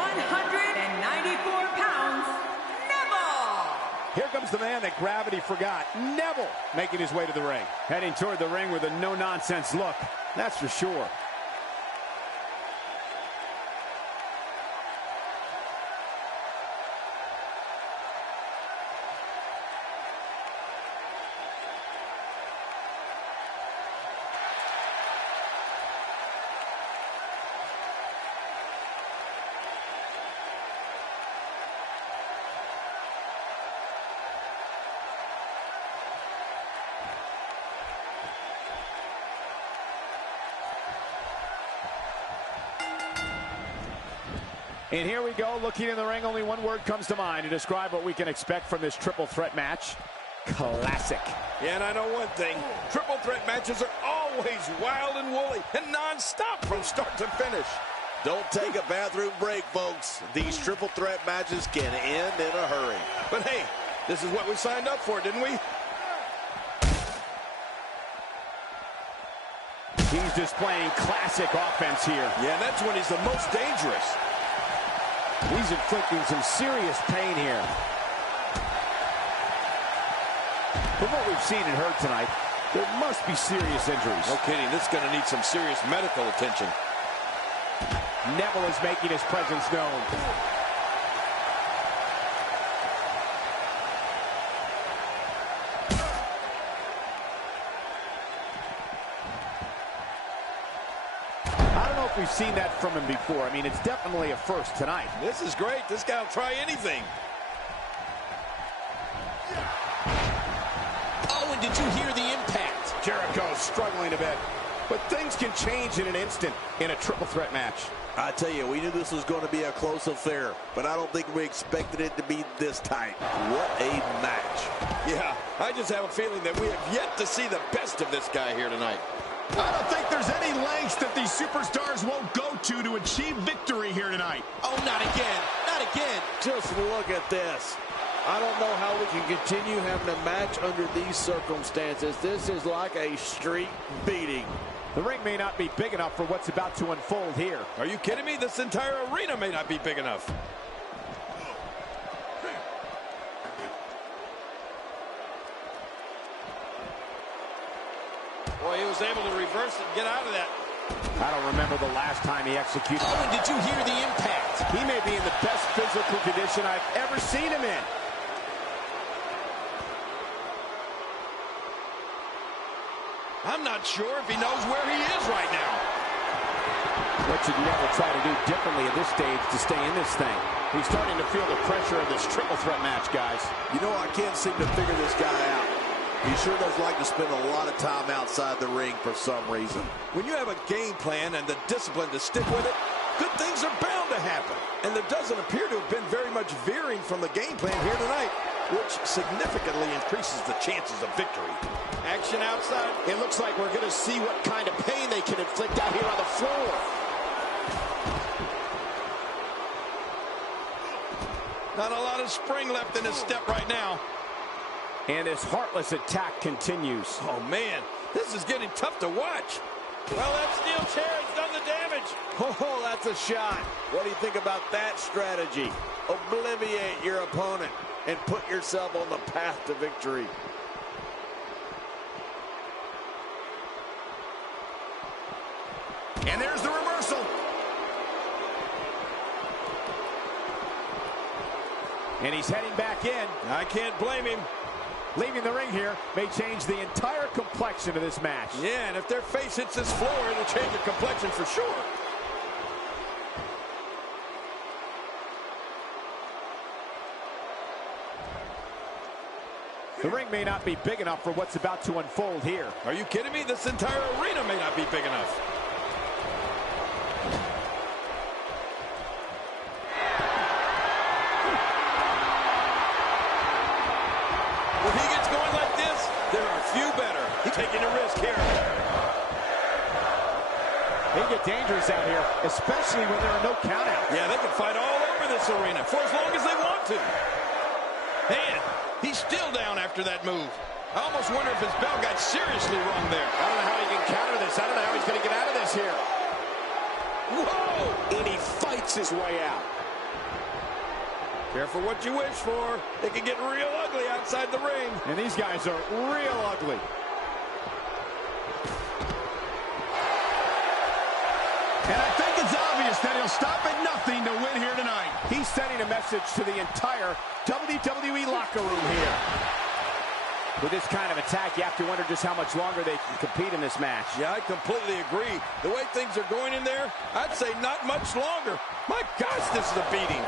194 pounds, Neville. Here comes the man that gravity forgot. Neville making his way to the ring. Heading toward the ring with a no-nonsense look. That's for sure. And here we go, looking in the ring, only one word comes to mind to describe what we can expect from this triple threat match. Classic. Yeah, and I know one thing. Triple threat matches are always wild and woolly and non-stop from start to finish. Don't take a bathroom break, folks. These triple threat matches can end in a hurry. But hey, this is what we signed up for, didn't we? He's displaying classic offense here. Yeah, that's when he's the most dangerous. He's inflicting some serious pain here. From what we've seen and heard tonight, there must be serious injuries. No kidding, this is going to need some serious medical attention. Neville is making his presence known. We've seen that from him before. I mean, it's definitely a first tonight. This is great. This guy will try anything. Oh, and did you hear the impact? Jericho's struggling a bit. But things can change in an instant in a triple threat match. I tell you, we knew this was going to be a close affair, but I don't think we expected it to be this tight. What a match. Yeah, I just have a feeling that we have yet to see the best of this guy here tonight. I don't think there's any lengths that these superstars won't go to achieve victory here tonight. Oh, not again. Not again. Just look at this. I don't know how we can continue having a match under these circumstances. This is like a street beating. The ring may not be big enough for what's about to unfold here. Are you kidding me? This entire arena may not be big enough. Boy, he was able to reverse it and get out of that. I don't remember the last time he executed. Oh, and did you hear the impact? He may be in the best physical condition I've ever seen him in. I'm not sure if he knows where he is right now. What should Neville try to do differently at this stage to stay in this thing? He's starting to feel the pressure of this triple threat match, guys. You know, I can't seem to figure this guy out. He sure does like to spend a lot of time outside the ring for some reason. When you have a game plan and the discipline to stick with it, good things are bound to happen. And there doesn't appear to have been very much veering from the game plan here tonight, which significantly increases the chances of victory. Action outside. It looks like we're going to see what kind of pain they can inflict out here on the floor. Not a lot of spring left in his step right now. And his heartless attack continues. Oh, man, this is getting tough to watch. Well, that steel chair has done the damage. Oh, that's a shot. What do you think about that strategy? Obliviate your opponent and put yourself on the path to victory. And there's the reversal. And he's heading back in. I can't blame him. Leaving the ring here may change the entire complexion of this match. Yeah, and if their face hits this floor, it'll change the complexion for sure. The ring may not be big enough for what's about to unfold here. Are you kidding me? This entire arena may not be big enough. When he gets going like this, there are few better. He's taking a risk here. They get dangerous out here, especially when there are no countouts. Yeah, they can fight all over this arena for as long as they want to. And he's still down after that move. I almost wonder if his bell got seriously wrong there. I don't know how he can counter this. I don't know how he's going to get out of this here. Whoa! And he fights his way out. Careful what you wish for. It can get real ugly outside the ring. And these guys are real ugly. And I think it's obvious that he'll stop at nothing to win here tonight. He's sending a message to the entire WWE locker room here. With this kind of attack, you have to wonder just how much longer they can compete in this match. Yeah, I completely agree. The way things are going in there, I'd say not much longer. My gosh, this is a beating.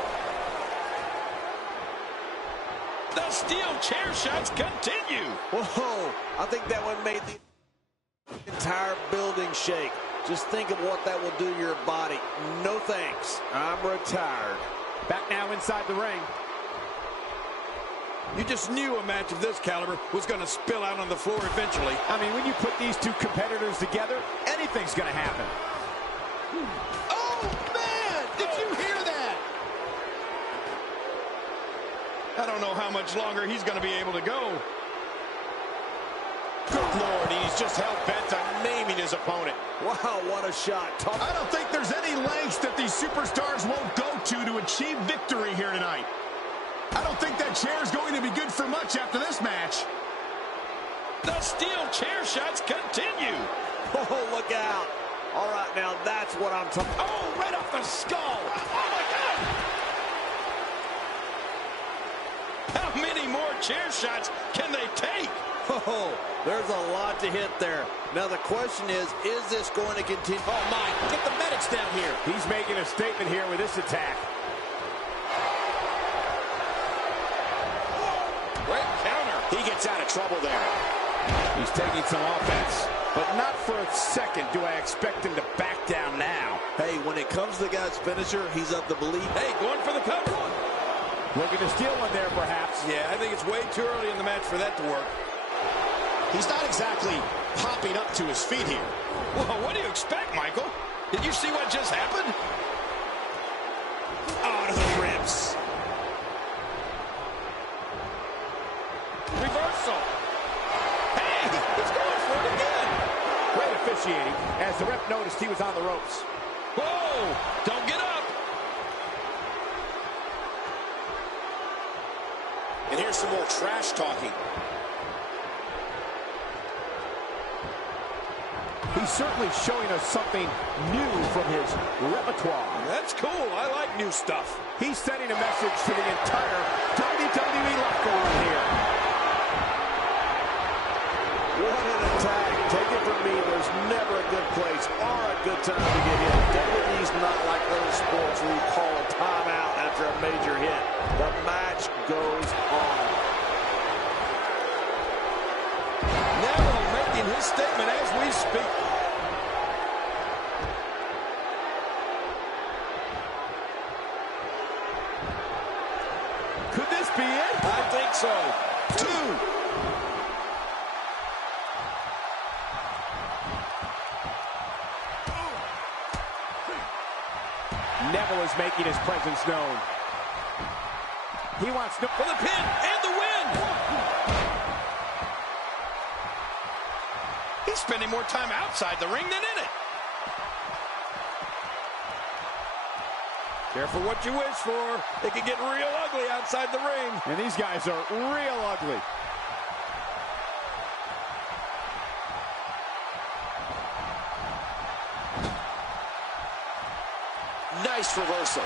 The steel chair shots continue. Whoa, I think that one made the entire building shake. Just think of what that will do to your body. No thanks. I'm retired. Back now inside the ring. You just knew a match of this caliber was going to spill out on the floor eventually. I mean, when you put these two competitors together, anything's going to happen. Oh, man! Did you hear that? I don't know how much longer he's going to be able to go. Good Lord, he's just hell-bent on maiming his opponent. Wow, what a shot. I don't think there's any lengths that these superstars won't go to achieve victory here tonight. I don't think that chair is going to be good for much after this match. The steel chair shots continue. Oh, look out. All right, now that's what I'm talking about. Oh, right off the skull. Oh, my God. How many more chair shots can they take? Oh, there's a lot to hit there. Now the question is this going to continue? Oh, my, get the medics down here. He's making a statement here with this attack. Great counter. He gets out of trouble there. He's taking some offense, but not for a second do I expect him to back down now. Hey, when it comes to the guy's finisher, he's of the belief. Hey, going for the cover. Looking to steal one there, perhaps. Yeah, I think it's way too early in the match for that to work. He's not exactly hopping up to his feet here. Well, what do you expect, Michael? Did you see what just happened? Oh, to the ribs. Reversal. Hey, he's going for it again. Great officiating, as the ref noticed he was on the ropes. Whoa, don't get up. And here's some more trash talking. He's certainly showing us something new from his repertoire. That's cool. I like new stuff. He's sending a message to the entire WWE locker room here. What an attack. Take it from me, there's never a good place or a good time to get hit. WWE's not like those sports where you call a timeout after a major hit. The match goes on. Neville making his statement as we speak. Could this be it? I think so. 2. Neville is making his presence known. He wants to... For the pin and the win. He's spending more time outside the ring than in it. Careful what you wish for. It can get real ugly outside the ring. And these guys are real ugly. Nice reversal.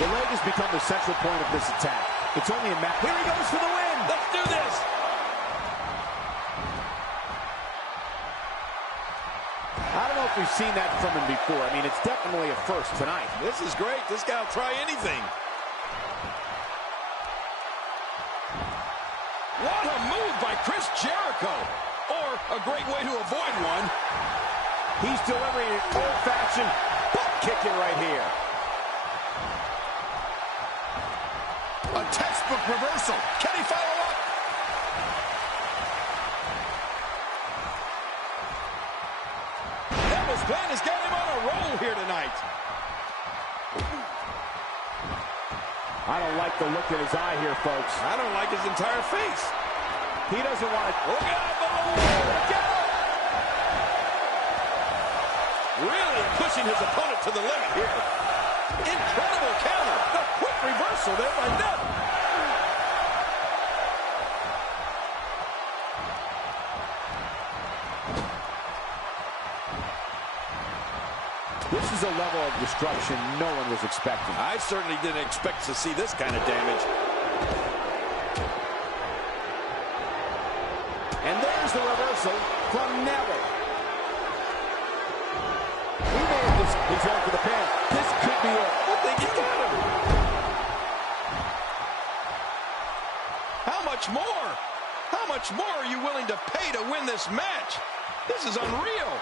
The leg has become the central point of this attack. It's only a match. Here he goes for the win. Let's do this. I don't know if we've seen that from him before. I mean, it's definitely a first tonight. This is great. This guy will try anything. What a move by Chris Jericho. Or a great way to avoid one. He's delivering an old-fashioned butt kicking right here. A textbook reversal. Can he follow up? Neville's plan has got him on a roll here tonight. I don't like the look in his eye here, folks. I don't like his entire face. He doesn't want to... Look out below! Look out! Really pushing his opponent to the limit here. Incredible counter. The quick reversal there by a level of destruction no one was expecting. I certainly didn't expect to see this kind of damage. And there's the reversal from Neville. He made this. He's going for the pin. This could be it. I think he got him. How much more? How much more are you willing to pay to win this match? This is unreal.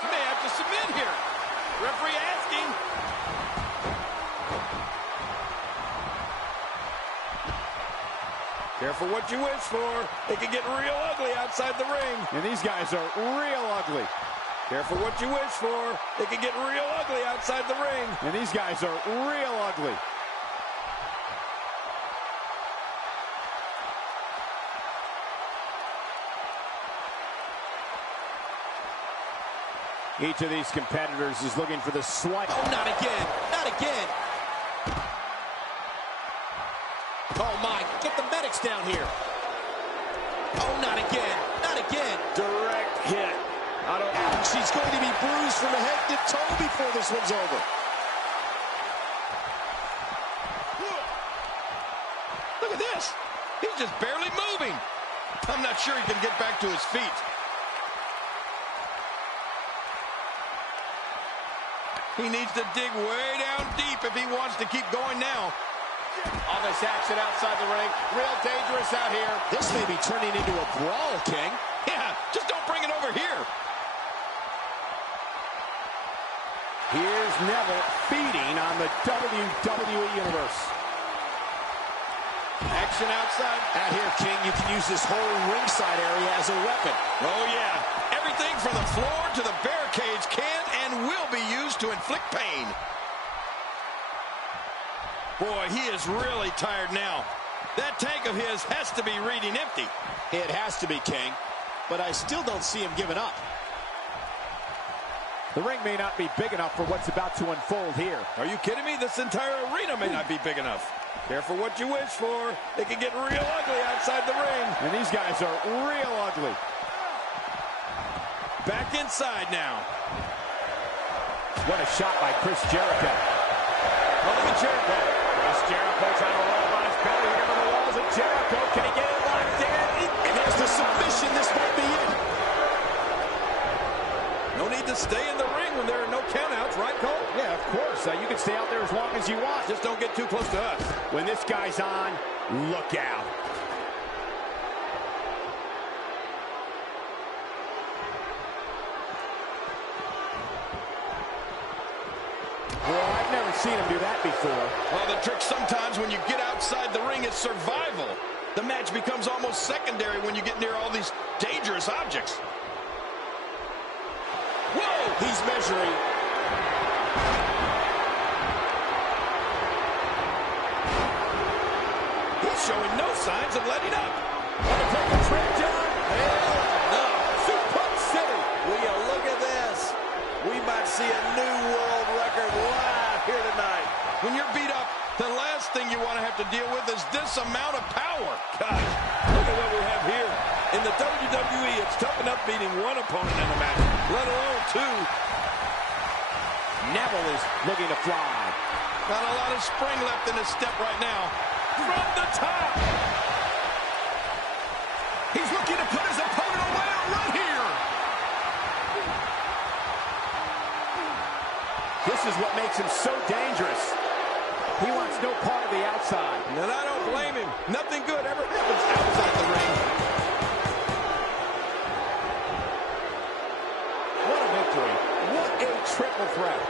You may have to submit here. Referee asking. Careful what you wish for. It can get real ugly outside the ring. And these guys are real ugly. Careful what you wish for. It can get real ugly outside the ring. And these guys are real ugly. Each of these competitors is looking for the swipe. Oh, not again. Not again. Oh, my. Get the medics down here. Oh, not again. Not again. Direct hit. She's going to be bruised from head to toe before this one's over. Look at this. He's just barely moving. I'm not sure he can get back to his feet. He needs to dig way down deep if he wants to keep going now. All this action outside the ring. Real dangerous out here. This may be turning into a brawl, King. Yeah, just don't bring it over here. Here's Neville feeding on the WWE Universe. Action outside. Out here, King, you can use this whole ringside area as a weapon. Oh, yeah. Everything from the floor to the barricades can and will be used to inflict pain. Boy, he is really tired now. That tank of his has to be reading empty. It has to be, King, but I still don't see him giving up. The ring may not be big enough for what's about to unfold here. Are you kidding me? This entire arena may not be big enough. Careful what you wish for. It can get real ugly outside the ring. And these guys are real ugly. Back inside now. What a shot by Chris Jericho. Oh, look at Jericho. Chris Jericho trying to roll up on his belly here on the walls of Jericho. Can he get it locked in? And there's the submission. This might be it. No need to stay in the ring when there are no countouts, right, Cole? Yeah, of course. You can stay out there as long as you want. Just don't get too close to us. When this guy's on, look out. Well, I've never seen him do that before. Well, the trick sometimes when you get outside the ring is survival. The match becomes almost secondary when you get near all these dangerous objects. Whoa! He's measuring. He's showing no signs of letting up. Want to take a trip, John? Hell no. Suplex City. Will you look at this? We might see a new world record live here tonight. When you're beat up, the last thing you want to have to deal with is this amount of power. Gosh, look at what we have here. In the WWE, it's tough enough beating one opponent in a match, let alone two. Neville is looking to fly. Not a lot of spring left in his step right now. From the top. He's looking to put his opponent away right here. This is what makes him so dangerous. He wants no part of the outside. And I don't blame him. Nothing good ever happens outside the ring. What a victory. What a triple threat.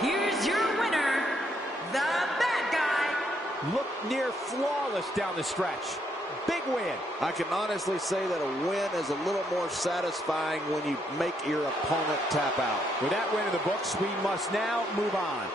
Here's your winner, the bad guy. Looked near flawless down the stretch. Big win. I can honestly say that a win is a little more satisfying when you make your opponent tap out. With that win in the books, we must now move on.